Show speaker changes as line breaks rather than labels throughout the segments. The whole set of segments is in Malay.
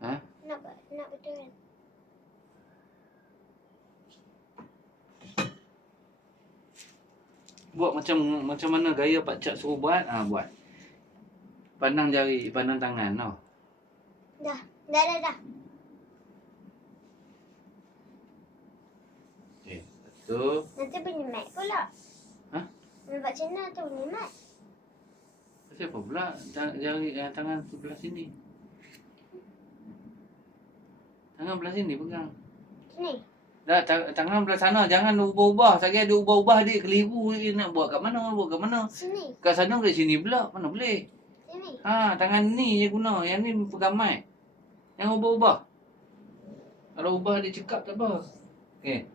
Ha?
Nak nak betul kan?
Buat macam macam mana gaya Pak Cak suruh buat, ah ha, buat. Pandang jari, pandang tangan tau.
Dah. Dah dah dah.
Okey. Satu.
Nanti bunyi mic pula.
Hah?
Nampak channel tu bunyi mic.
Siapa pula ta- jari eh, tangan sebelah sini? Tangan belah sini pegang.
Sini.
Dah ta- tangan belah sana jangan ubah-ubah. Sekali ada ubah-ubah dia keliru dia nak buat kat mana, buat kat mana.
Sini.
Kat sana kat sini pula, mana boleh.
Sini.
Ha, tangan ni je guna. Yang ni pegang mic. Yang ubah-ubah. Kalau ubah dia cekap tak apa. Okey.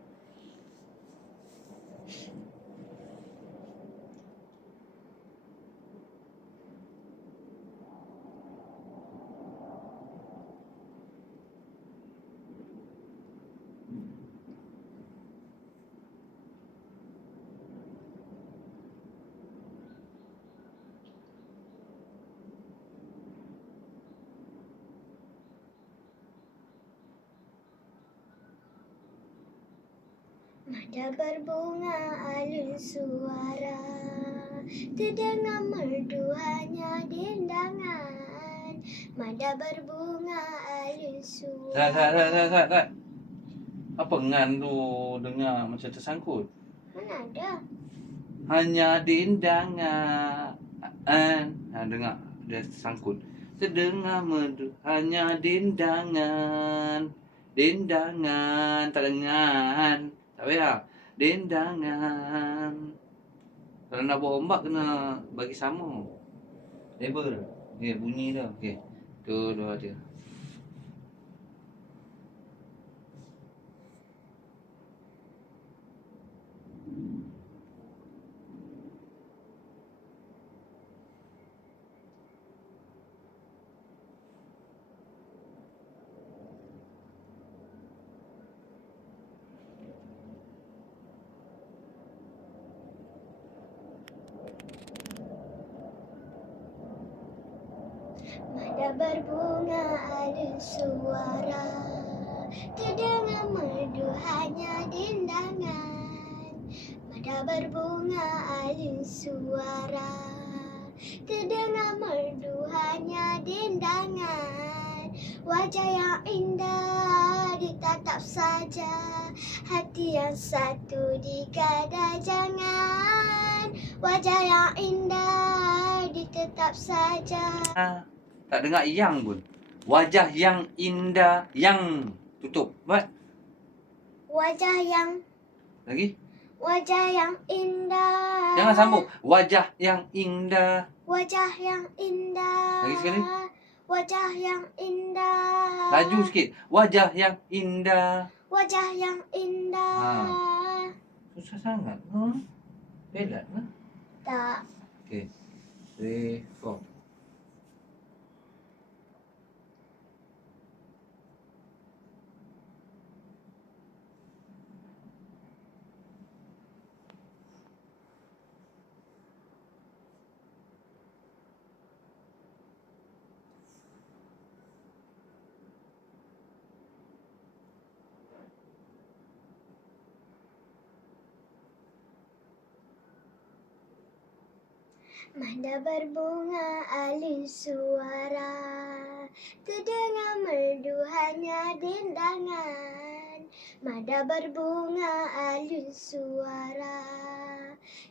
Mada berbunga alun suara Terdengar merdu hanya dendangan Mada berbunga alun
Tak, tak, tak, tak,
suara
tak, tak. Apa ngan tu dengar macam tersangkut?
Mana ada?
Hanya dendangan. Ha, dengar. Dia tersangkut. Terdengar merdu. Hanya dendangan. Dendangan. Tak dengar. Tak payah. Dendangan. Kalau nak buat ombak kena bagi sama. Lebar. Okay, bunyi dah. Okay. Tu dua dia.
Mada berbunga alun suara. Terdengar merdu hanya dendangan Mada berbunga alun suara. Terdengar merdu hanya dendangan Wajah yang indah ditatap saja. Hati yang satu digadai jangan. Wajah yang indah ditetap saja.
Ha, tak dengar yang pun. Wajah yang indah yang tutup. Buat
Wajah yang
lagi.
Wajah yang indah
Jangan sambung. Wajah yang indah.
Wajah yang indah
Lagi sekali.
Wajah yang indah
Laju sikit. Wajah yang indah.
Wajah yang indah
Susah sangat. Ha? Belat ha?
Tak
Okay. Three, four.
Mada berbunga alun suara. Terdengar merdu hanya dendangan. Mada berbunga alun suara.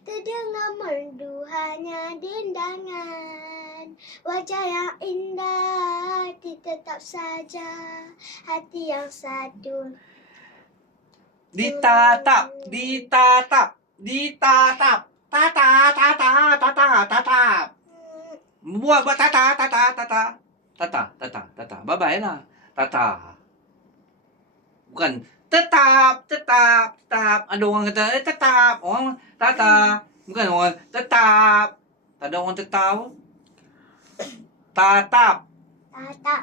Terdengar merdu hanya dendangan. Wajah yang indah ditetap saja. Hati yang satu.
Ditatap, ditatap, ditatap. Tata, tata, tata, tatap. Buat buat tata, tata, tata. Tata, tata, tata. Bye-bye lah. Tata. Bukan tetap, tetap, tetap. Ada orang kata, eh tetap. Orang tata. Bukan orang tetap. Tak ada orang tetap. Tatap.
Tatap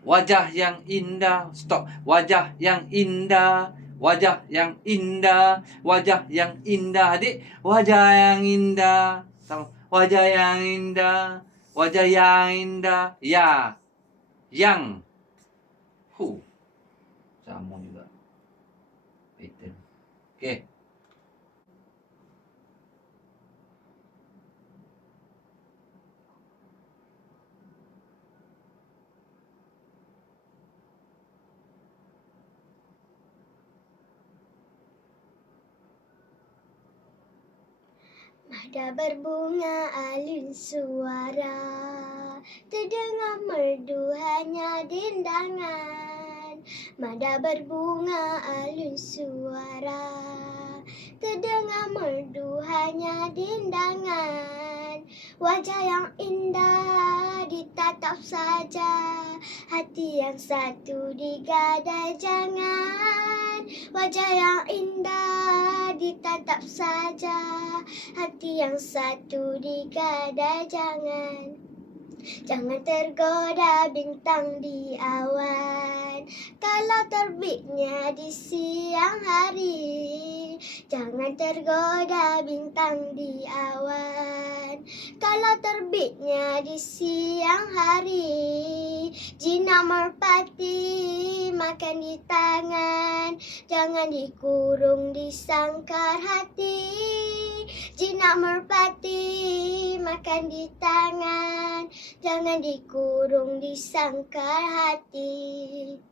Wajah yang indah. Stop. Wajah yang indah. Wajah yang indah. Wajah yang indah. Adik. Wajah yang indah. Sama. Wajah yang indah. Wajah yang indah. Ya. Yang. Hu. Sama juga. Pattern. Okey.
Mada berbunga alun suara Terdengar merdu hanya dendangan Mada berbunga alun suara Terdengar merdu hanya dendangan Wajah yang indah ditatap saja Hati yang satu digadai jangan. Wajah yang indah ditatap saja. Hati yang satu digadai jangan. Jangan tergoda bintang di awan. Kalau terbitnya di siang hari tergoda bintang di awan. Kalau terbitnya di siang hari. Jina merpati makan di tangan. Jangan dikurung di sangkar hati. Jina merpati makan di tangan. Jangan dikurung di sangkar hati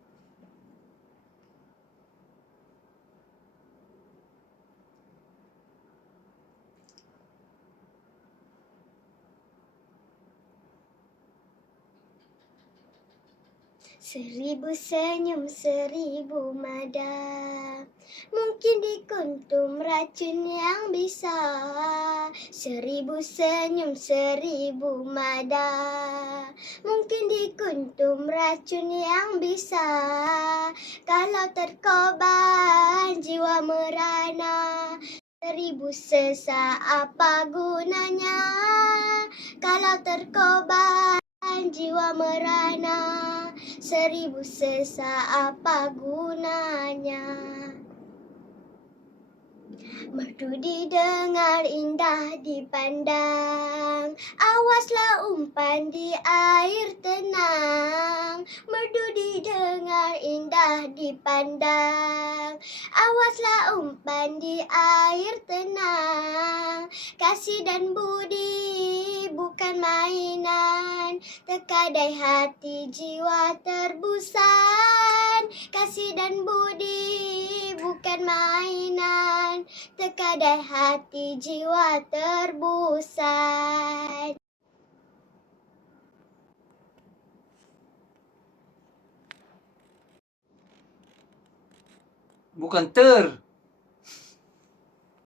Seribu senyum, seribu mada. Mungkin dikuntum racun yang bisa. Seribu senyum, seribu mada. Mungkin dikuntum racun yang bisa. Kalau terkoban jiwa merana. Seribu sesa apa gunanya? Kalau terkoban jiwa merana Seribu sesa apa gunanya? Merdu didengar indah dipandang Awaslah umpan di air tenang. Merdu didengar indah dipandang Awaslah umpan di air tenang. Kasih dan budi bukan mainan Terkadai hati jiwa terbusan. Kasih dan budi bukan mainan. Terkadai hati jiwa terbusan.
Bukan ter.